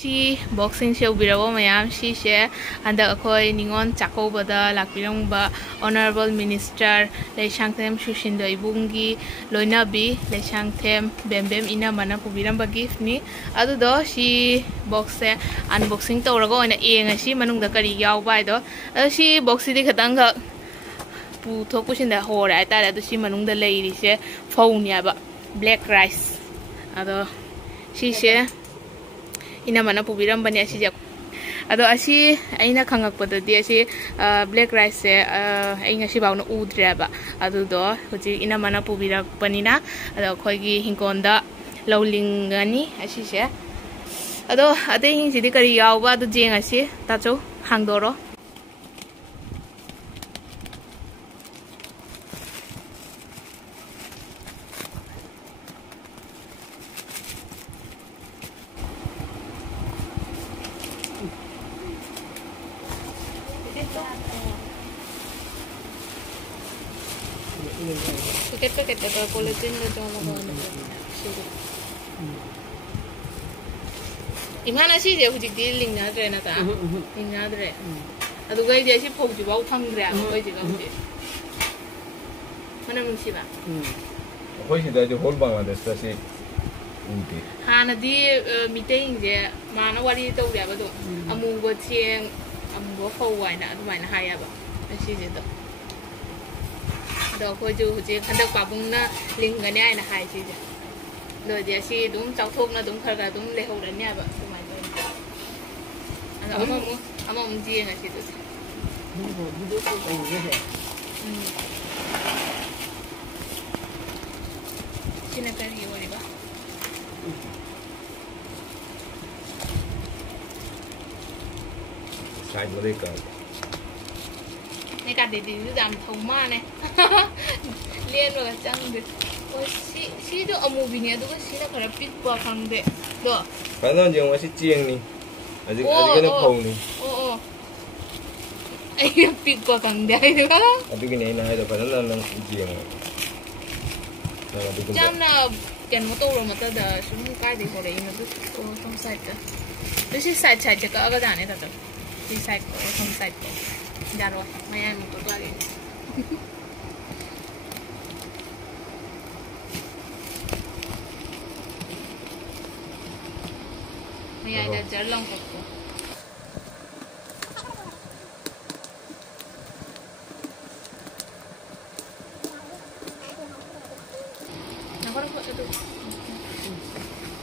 Si boxing se ubirabo mayam si se anda akoi ningon chakobada lakpiramba honorable minister leisangthem sushindo ibungi loinabi leisangthem Bembem Enamana Pibiramba gift ni adu do si box se unboxing tawrago oina enga si manungda kari yawbai do si box di khatanga pu thokusinda hora aitare adu si manungda leiri se phone yaba black rice ado si se Enamana Pibiramba ni asi jak ado asi aina khangak padadi asi black rice se ai ngasi bauna udreba ado do hoji Enamana Pibiramba nina ado khoigi hingkonda lawlingani asi se ado ade hing sidi kari yawba ado jeng asi tacho hangdoro paket atau politin atau apa Imana sih dia hujik di link ada na ta link ada adu gai dia sih phok jibau thang dra gai jiga hujik mana nungshi ba koi sih dia whole Bangladesh ta sih unti hana di meeting je mana wari tau dia ba do amu go chieng amu go phau wai na adu mai na hai ya ba sih je to do khoi ju hujik khandak pabung na link ga ne ai na hai sih je do dia sih dum chau thok na dum khar ga dum le ho dan ya ba ama mungkin nggak sih itu? Sini kali boleh bah? Side mereka. Ini kan di dalam rumah nih. Lihat loh cang deh. Oh si itu amubinya tuh sih nak kerap pit bakang deh. Doh. Karena jangan masih cieng nih. 아직 아직은 파우니. Ay pico kang dai ba? Abi gini na ida para lang ijiyang. Jam na kan mo to ro mata da sum kai de hore ina du ko tom side ka. This is side ka aga dane ta to. This side ko tom side ko. Daro Mayam to to ali. Maya ida jarlang ko.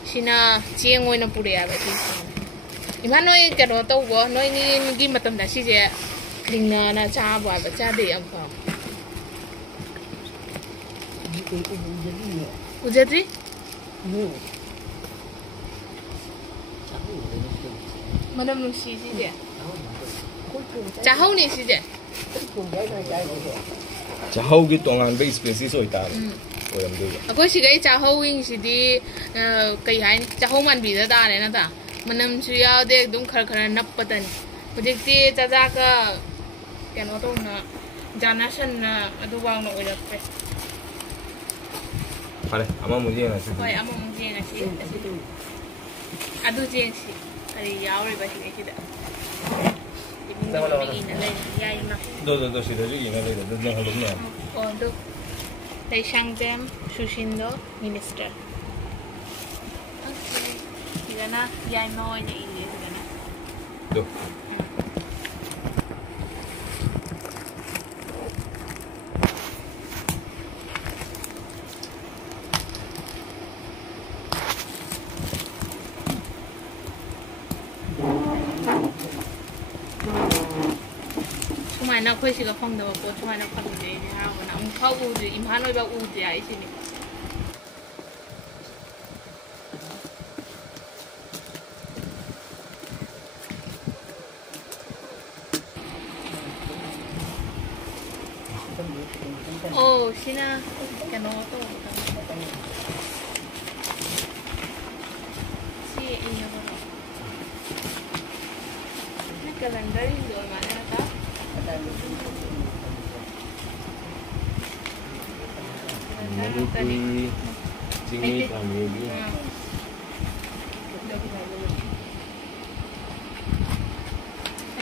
Sina chieng ngoi na puri aba ti ima noi ka ro to bo noi ni gi matam da si je lingna na cha ba ba cha de am pa ujati manam nungshi si je cha hau ni si je cha hau gi tongan be species hoita Aku sih kayak cahau ini sih di kayak cahau man bisa dah ni nada. Manam suya dek dum khar nap patan. Project ti caca ka kan auto na janasan na adu bang na udah pe. Pare, ama mujhe nasi. Oh, ama mujhe nasi. Adu jeng sih. Kali Yauraba sih kita. Do sih dah juga ni dah dah halus na. Oh, do. Leisangthem Sushindo Minister. Okay. Gana Yayma ni ini gana. Do. Cuma nak kau sih kau faham dah apa? Cuma nak faham je ni ha. Nak kau uji, imhan noi ba uji ay sini. Oh, sina kano to. Si ini apa? Ini kalender ini jual mana tak? Manipur, Sini kami.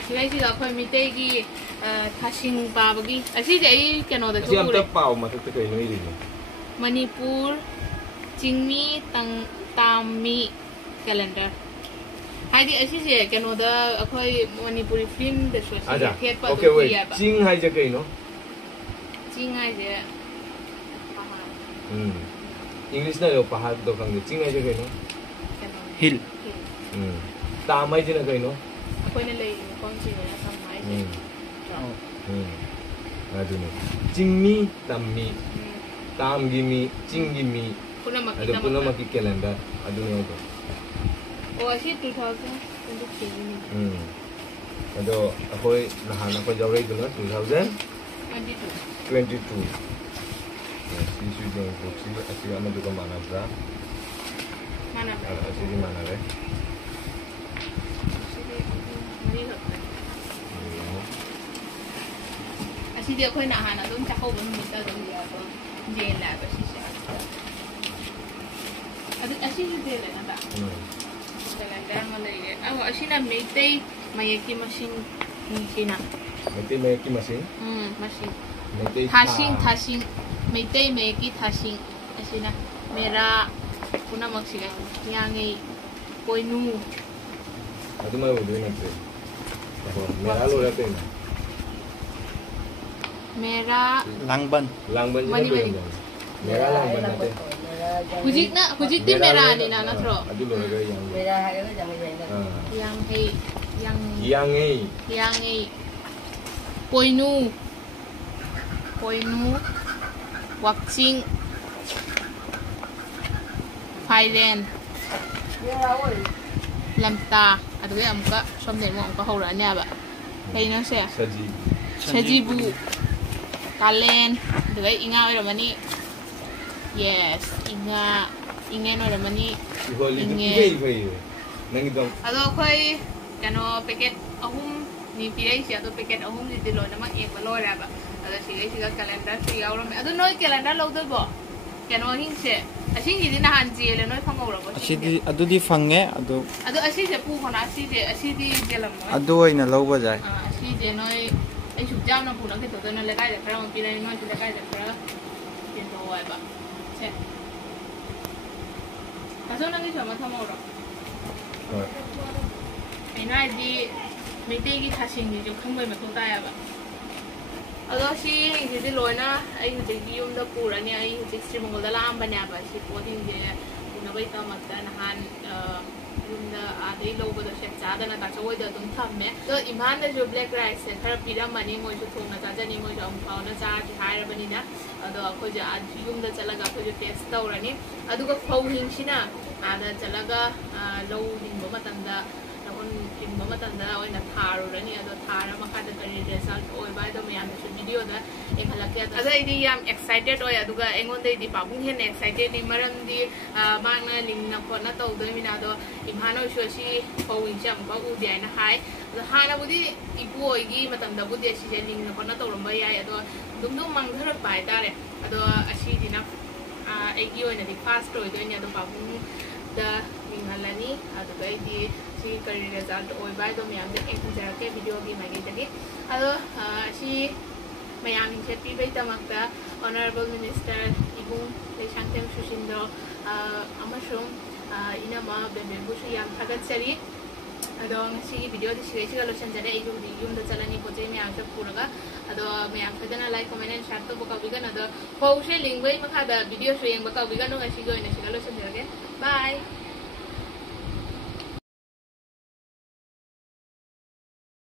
시가이시가 거의 밑에기 다싱 바보기 아시제 이 캐노다 Kasi ang 주부래 tapaw matuto kayo no iri. Manipur Jingmi Tammi calendar 하이디 아시제 캐노다 거의 Manipuri film the show Aja. het pa Okay do wait. ya ba Jing hai ja kayo no. Jing haije English na yo pahad do kang jing hai ja kayo no. Hill. Tam hai ja kayo no. ako'y nalay kung sino na sa mai Adune. Jingmi tammi. Tam gimi, jing gimi. kuna Ado makita puno mo maki calendar. Adune ito. o asi 2023 Ado ako'y nahanap ko jaway ko no 2022. 22 Sisu jeng boxi asi ama juga mana bra. mana ba Asi di mana re? asi dia ako'y nahana doon tsaka ko bumita doon dia ko jela ba siya asi jela na ta calendar mo lagi ako asi na meitei mayaki machine sina Meitei mayaki masin. machine Meitei 타싱 메이테이 메이키 타싱 아시나 메라 kuna magsiga yang poinu Ado may ulo na pre. Ako meralo ra pe. mera Langban. Langban Mani, jina mani. pe. Mera langban na pe. hujik di mera ni na natro Ado lo ra yang. yang poinu wakching Thailand lamta aduga amka somne mo amka hora nya ba kaino se sajibu kalen aduga inga oi ramani yes inga ingen oi ramani Nang idong ado khoi kano packet ahum ni pi sia ado packet ahum ni dilo na ma ek balora ba ado siga calendar si auram ado noi calendar lo do bo kano hingse asing gidi na hanji le noi phangora bo Asidi adudi fange adu asi je pu khona asi di gelam noi adu oina lawba jai. asi je noi ai sub jam na pu na ke to na le kai de khara ma pi le noi le kai de khara ke to wai ba se aso na ki chama thamora ai nai di meitei gi thasing gi jo khangbai ma to ta ya ba ado si di loina ai de yum da pura ni ai de Sri Mongol da lam ba nya ba si po ding je una bai ta mat da han yum da a dei lo ba da she cha da na ta choi da tum tham me to iman da jo black rice se thar Pibiramba ni mo jo thong na ta ja ni mo jo am pau na cha ji hai ra ba ni na ado ko ja yum da chala ga ko jo test ta ura ni adu ga phau hing sina a da chala ga lo hing ba matam da on in mama tanda oi na tharu rani ado thara makha da kari result oi bai do mayam su video da ek halakya ada idi yam excited oi aduga engon dei di pabung hen excited ni maram di mangna ling na ko na to do mina do imhano su si powing jam ba u dai na hai da hana budi ipu oi gi matam da budi si je ling na ko na to rom bai ai ado dum mang thar bai dare ado asi dina ai gi oi na di fast oi do nya do pabung da halani aduga idi si kari result oi bai do mayam de ek jara ke video gi magi tagi ado si mayam in chepi bai tamakta honorable minister ibung leishangtem sushindo amashung inama Bembem bu su yam thagat sari ado si video di si lotion jare ai di yum da chalani pojai mayam sa puraga ado mayam khadana like comment and share to boka bigan ado ho she link bai makha da video su yang boka bigan no si go ina si lotion jare bye